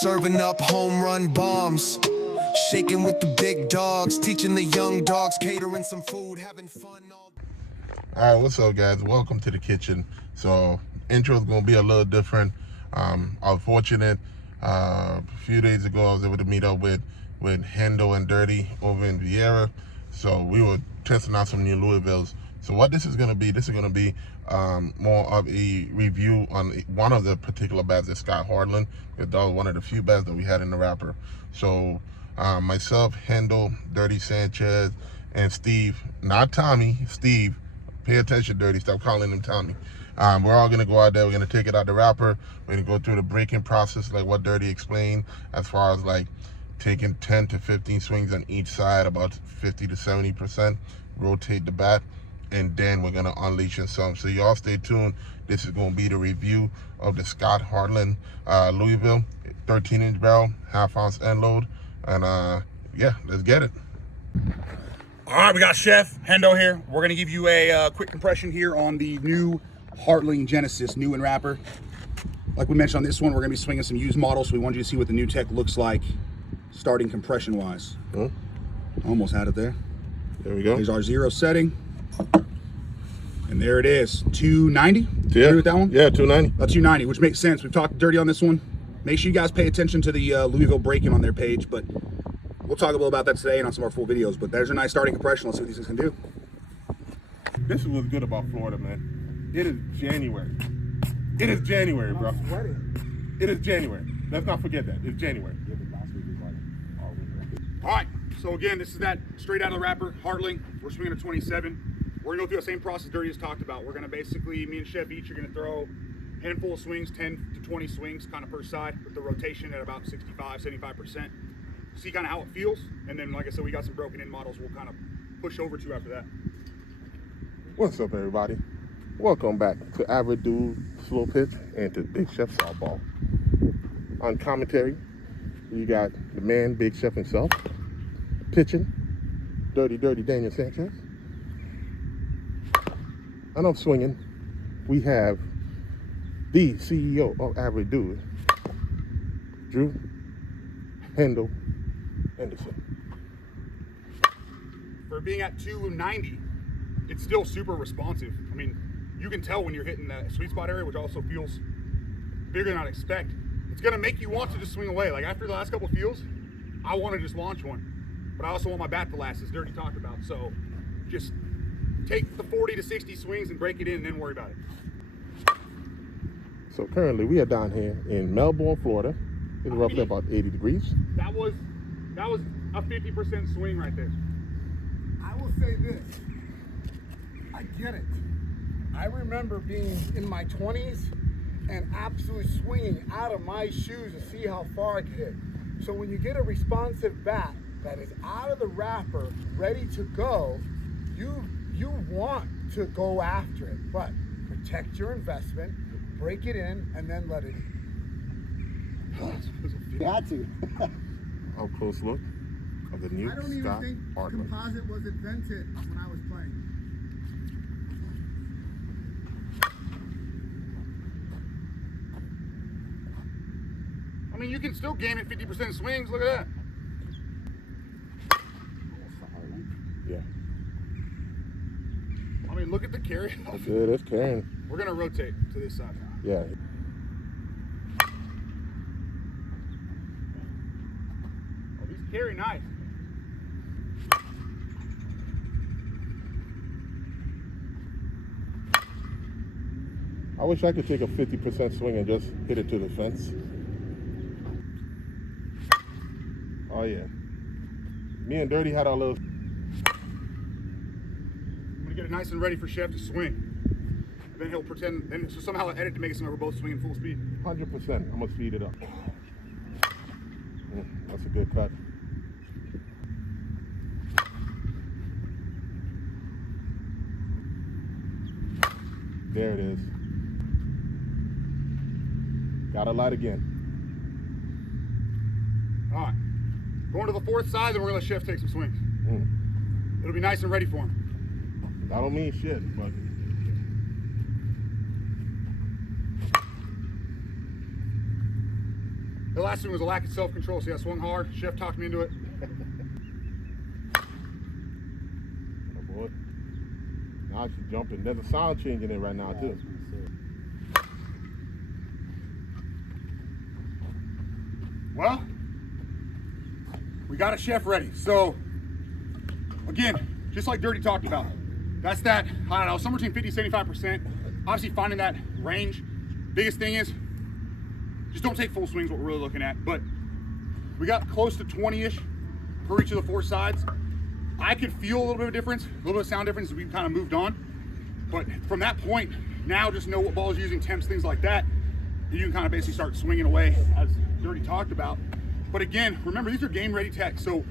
serving up home run bombs. Shaking with the big dogs, teaching the young dogs, catering some food, having fun all. All right, what's up, guys? Welcome to the kitchen. So, intro is going to be a little different. I was fortunate. A few days ago, I was able to meet up with Hendo and Dirty over in Vieira. So, we were testing out some new Louisvilles. So, what this is going to be, more of a review on one of the particular bats that Scott Hartling, because that was one of the few bats that we had in the wrapper. So, myself, Hendo, Dirty Sanchez, and Steve, not Tommy, Steve. Pay attention, Dirty. Stop calling him Tommy. We're all going to go out there. We're going to take it out the wrapper. We're going to go through the breaking process, like what Dirty explained, as far as like taking 10 to 15 swings on each side, about 50 to 70%, rotate the bat, and then we're going to unleash some. So y'all stay tuned. This is going to be the review of the Scott Hartling Louisville 13-inch barrel, half-ounce end load. And yeah, let's get it. All right, we got Chef Hendo here. We're gonna give you a quick compression here on the new Hartling Genesis, new in wrapper. Like we mentioned on this one, we're gonna be swinging some used models, so we wanted you to see what the new tech looks like, starting compression-wise. Almost had it there. There we go. Here's our 0 setting. And there it is, 290. Yeah. Agree with that one? Yeah, 290. 290, which makes sense. We've talked dirty on this one. Make sure you guys pay attention to the Louisville break-in on their page, but we'll talk a little about that today and on some of our full videos. But there's a nice starting compression. Let's see what these things can do. This is what's good about Florida, man. It is January. It is January, bro. It is January. Let's not forget that. It's January. All right, so again, this is that straight out of the wrapper, Hartling. We're swinging a 27. We're gonna go through the same process Dirty just talked about. We're gonna basically, me and Chef each are gonna throw a handful of swings, 10 to 20 swings kind of per side, with the rotation at about 65, 75%. See kind of how it feels, and then like I said, we got some broken in models we'll kind of push over to after that. What's up, everybody? Welcome back to Average Dude Slow Pitch and to Big Chef Softball. On commentary, you got the man, Big Chef himself, pitching, Dirty Daniel Sanchez. And I'm swinging. We have the CEO of Average Dude, Drew Hendo Henderson. For being at 290, it's still super responsive. I mean, you can tell when you're hitting that sweet spot area, which also feels bigger than I'd expect. It's gonna make you want to just swing away. Like after the last couple of feels, I want to just launch one, but I also want my bat to last, as Dirty talked about. So just take the 40 to 60 swings and break it in, and then worry about it. So currently we are down here in Melbourne, Florida. It's roughly about 80 degrees. That was a 50% swing right there. I will say this, I get it. I remember being in my 20s and absolutely swinging out of my shoes to see how far I could hit. So when you get a responsive bat that is out of the wrapper, ready to go, you want to go after it, but protect your investment, break it in, and then let it eat. You had to. A close look of the new I don't even Scott think Hartling. composite was invented when I was playing. I mean, you can still game at 50% swings. Look at that. Yeah. I mean, look at the carry. That's it. It's carrying. We're gonna rotate to this side now. Yeah. Oh, these carry nice. I wish I could take a 50% swing and just hit it to the fence. Oh yeah. Me and Dirty had our little. I'm gonna get it nice and ready for Chef to swing. And then he'll pretend, then so somehow I'll edit to make it so we're both swinging full speed. 100%. I'm gonna speed it up. That's a good cut. There it is. Got a light again. All right. Going to the fourth side, then we're gonna let Chef take some swings. It'll be nice and ready for him. I don't mean shit, but The last thing was a lack of self-control. See, I swung hard. Chef talked me into it. Oh boy. Now she's jumping. There's a sound change in it right now too. Well, we got a chef ready. So, again, just like Dirty talked about, that's that, I don't know, somewhere between 50 and 75%. Obviously, finding that range. Biggest thing is, just don't take full swings, what we're really looking at. But we got close to 20-ish per each of the 4 sides. I could feel a little bit of difference, a little bit of sound difference as we've kind of moved on. But from that point, now just know what ball's using, temps, things like that. You can kind of basically start swinging away, as Dirty talked about. But again, remember, these are game-ready techs. So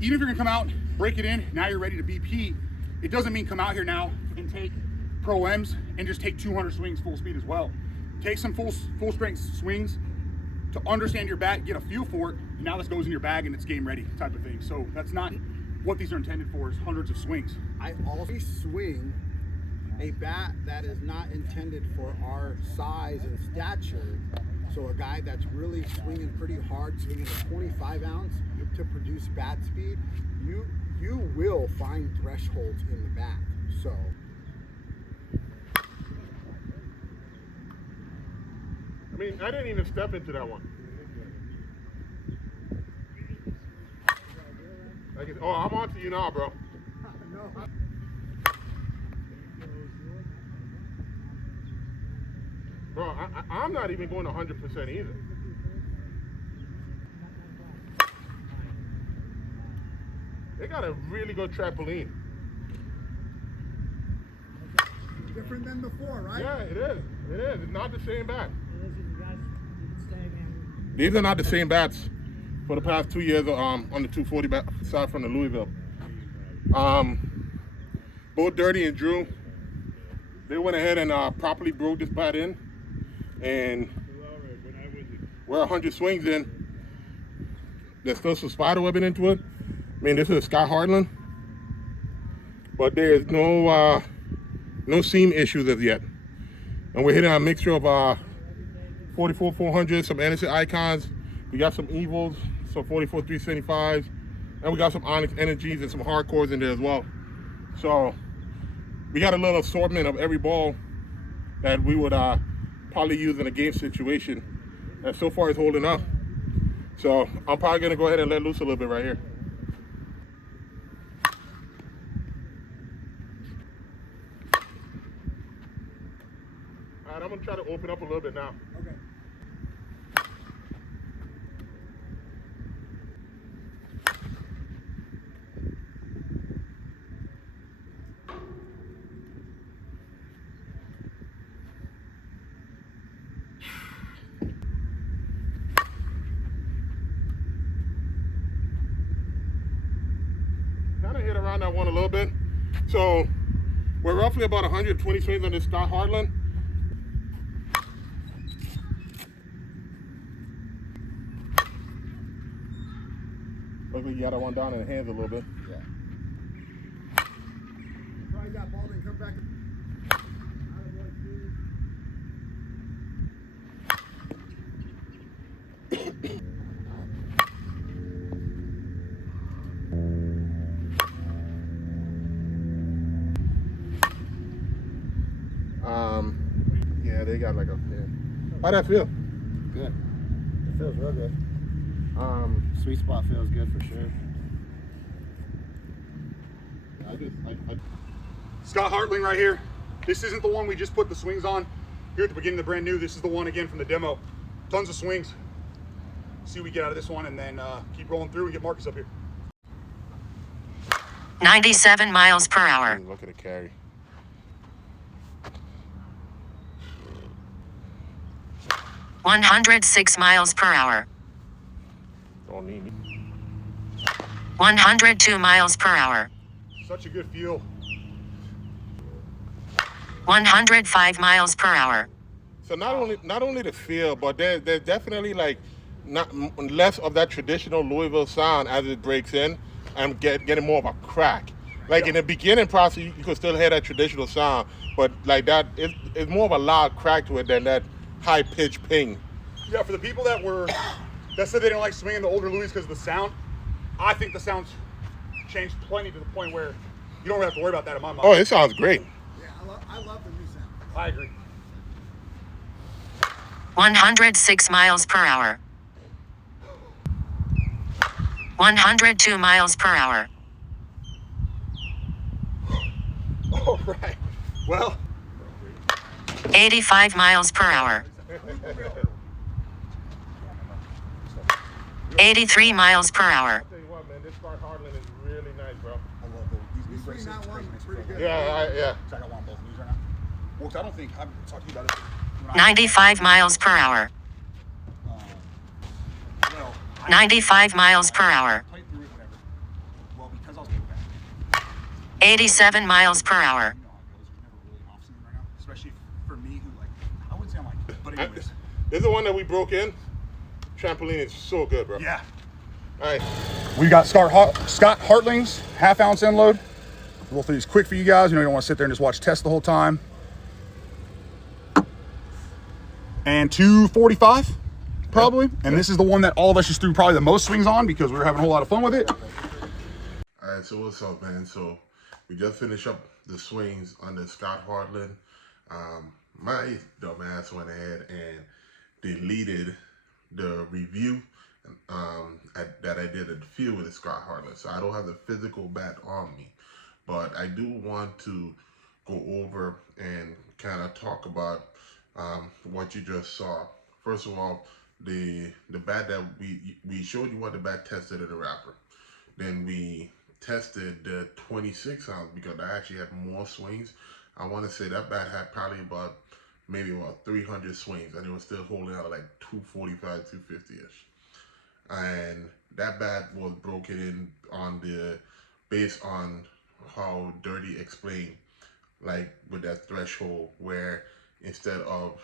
even if you're gonna come out, break it in, now you're ready to BP, it doesn't mean come out here now and take Pro-Ms and just take 200 swings full speed as well. Take some full strength swings to understand your bat, get a feel for it, and now this goes in your bag and it's game ready type of thing. So that's not what these are intended for, is hundreds of swings. I always swing a bat that is not intended for our size and stature. So a guy that's really swinging pretty hard, swinging a 25 ounce to produce bat speed, you will find thresholds in the bat. So I mean, I didn't even step into that one. Oh, I'm on to you now, bro. Bro, I'm not even going 100% either. They got a really good trampoline. different than before, right? Yeah, it is. It is. It's not the same bat. These are not the same bats for the past 2 years on the 240 bat side from the Louisville. Both Dirty and Drew, they went ahead and properly broke this bat in, and we're 100 swings in. There's still some spider webbing into it. I mean, this is a Scott Hartling, but there's no seam issues as yet. And we're hitting a mixture of 44 400, some Anderson icons. We got some evils, some 44 375s, and we got some Onyx energies and some hardcores in there as well. So we got a little assortment of every ball that we would probably use in a game situation, and so far it's holding up. So I'm probably gonna go ahead and let loose a little bit right here. All right, I'm gonna try to open up a little bit now. Okay. Kind of hit around that one a little bit. So we're roughly about 120 swings on this Scott Hartling. Luckily, you got that one down in the hands a little bit. Yeah. Try that ball, then come back. Yeah, they got like a. Yeah. How'd that feel? Good. It feels real good. Sweet spot feels good for sure. Scott Hartling right here. This isn't the one we just put the swings on here at the beginning of the brand new. This is the one again from the demo. Tons of swings. See what we get out of this one, and then keep rolling through and get Marcus up here. 97 miles per hour. Look at the carry. $106 miles per hour. Don't need me. 102 miles per hour. Such a good feel. 105 miles per hour. So not only the feel, but there's definitely like not less of that traditional Louisville sound as it breaks in, and getting more of a crack. Like in the beginning process, you could still hear that traditional sound, but like that, it's more of a loud crack to it than that high pitched ping. Yeah, for the people that were that said they don't like swinging the older Louis because of the sound. I think the sound's changed plenty to the point where you don't have to worry about that in my mind. Oh, it sounds great. Yeah, I love the new sound. I agree. 106 miles per hour. 102 miles per hour. All right. Well, 85 miles per hour. 83 miles per hour. I'll tell you what, man, this Scott Hartling is really nice, bro. I love these braces. That one Makes me pretty feel good. Yeah. So I got one on both knees right now. Well, 'cause I don't think I've talked to you about it. When 95 miles per hour. well, 95 miles per hour. played through it, whatever. Well, because I was getting back. 87 miles per hour. You know how it goes. There's never really an off season right now, especially for me, who like I wouldn't say I'm like, but anyways. This is the one that we broke in. Trampoline is so good, bro. Yeah. All right. We got Scott Hartling's half-ounce end load. We'll do these quick for you guys. You know, you don't want to sit there and just watch tests the whole time. And 245, probably. And this is the one that all of us just threw probably the most swings on because we were having a whole lot of fun with it. All right, so what's up, man? So we just finished up the swings under Scott Hartling. My dumbass went ahead and deleted the review that I did at the field with Scott Hartling. So I don't have the physical bat on me, but I do want to go over and kind of talk about what you just saw. First of all, the bat that we showed you what the bat tested in the wrapper. Then we tested the 26 ounce because I actually had more swings. I want to say that bat had probably maybe about 300 swings, and it was still holding out like 245, 250 ish. And that bat was broken in based on how Dirty explained, like with that threshold where instead of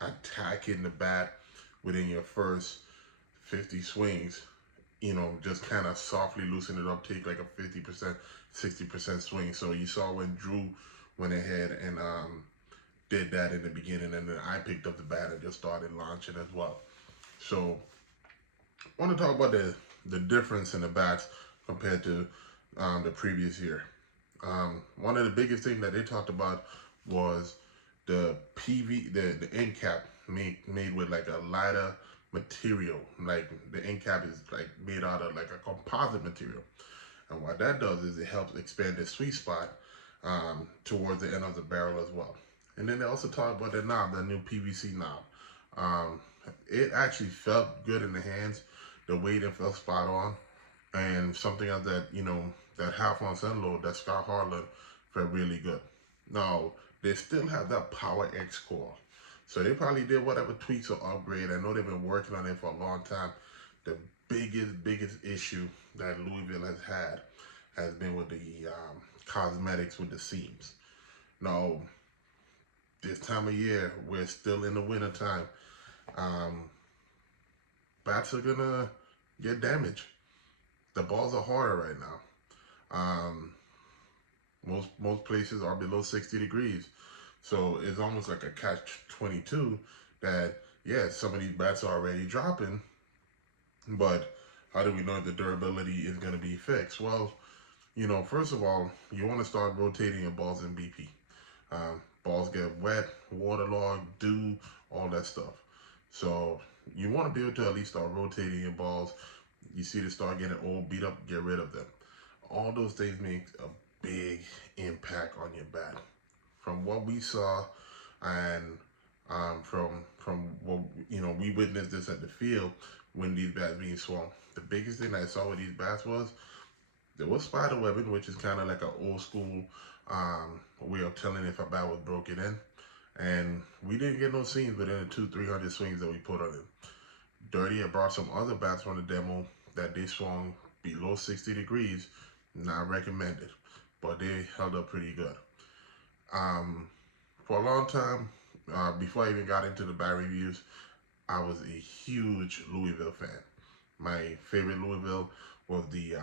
attacking the bat within your first 50 swings, you know, just kind of softly loosen it up, take like a 50%, 60% swing. So you saw when Drew went ahead and did that in the beginning, and then I picked up the bat and just started launching as well. So I want to talk about the difference in the bats compared to the previous year. One of the biggest things that they talked about was the the end cap made with like a lighter material. Like the end cap is like made out of like a composite material, and what that does is it helps expand the sweet spot towards the end of the barrel as well. And then they also talked about the knob, the new PVC knob. It actually felt good in the hands. The weight it felt spot on, and something else that, you know, that half-ounce unload that Scott Hartling felt really good. Now they still have that Power X core, so they probably did whatever tweaks or upgrade. I know they've been working on it for a long time. The biggest issue that Louisville has been with the cosmetics with the seams. Now this time of year, we're still in the winter time. Bats are gonna get damaged. The balls are harder right now. Most places are below 60 degrees, so it's almost like a catch-22 that, yeah, some of these bats are already dropping, but how do we know the durability is going to be fixed? Well, you know, first of all, you want to start rotating your balls in BP. Balls get wet, waterlogged, dew, all that stuff. So you want to be able to at least start rotating your balls. You see they start getting old, beat up, get rid of them. All those things make a big impact on your bat. From what we saw, and from what, you know, we witnessed this at the field when these bats being swung. The biggest thing I saw with these bats was there was spider webbing, which is kind of like an old school way of telling if a bat was broken in. And we didn't get no seams within the 200-300 swings that we put on it. Dirty had brought some other bats from the demo that they swung below 60 degrees, not recommended, but they held up pretty good. For a long time, before I even got into the bat reviews, I was a huge Louisville fan. My favorite Louisville was the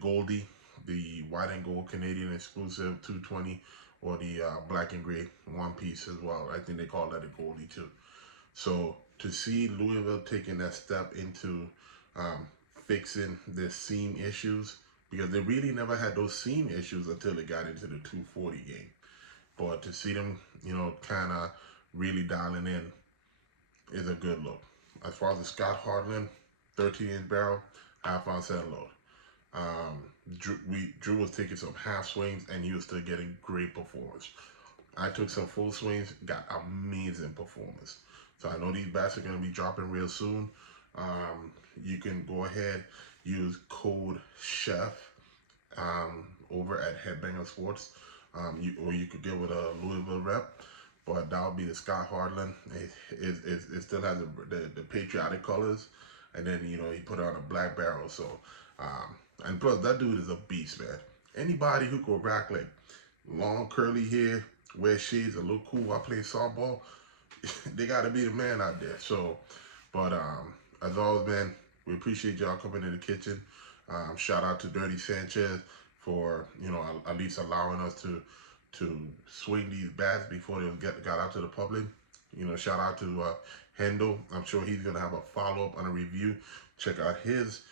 Goldie, the white and gold Canadian exclusive 220, or the black and gray one piece as well. I think they call that a Goldie too. So to see Louisville taking that step into fixing their seam issues, because they really never had those seam issues until they got into the 240 game. But to see them, kind of really dialing in is a good look. As far as the Scott Hartling 13-inch barrel, half ounce head load. Drew was taking some half swings and he was still getting great performance. I took some full swings, got amazing performance. So I know these bats are going to be dropping real soon. You can go ahead, use code CHEF over at Headbanger Sports, or you could get with a Louisville rep. But that would be the Scott Hartling. It still has the patriotic colors, and then he put on a black barrel. So and plus that dude is a beast, man. Anybody who could rock like long curly hair, wear shades, and look cool while playing softball, they gotta be the man out there. So, but as always, man, we appreciate y'all coming in the kitchen. Shout out to Dirty Sanchez for at least allowing us to swing these bats before they got out to the public. Shout out to Hendo. I'm sure he's gonna have a follow-up on a review. Check out his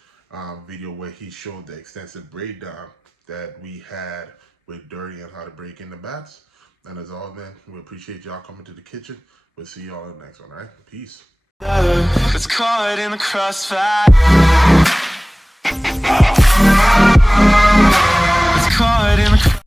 video where he showed the extensive breakdown that we had with Dirty and how to break in the bats. And as always, man, we appreciate y'all coming to the kitchen. We'll see y'all in the next one, all right? Peace. It's caught in the crossfire. It's caught in the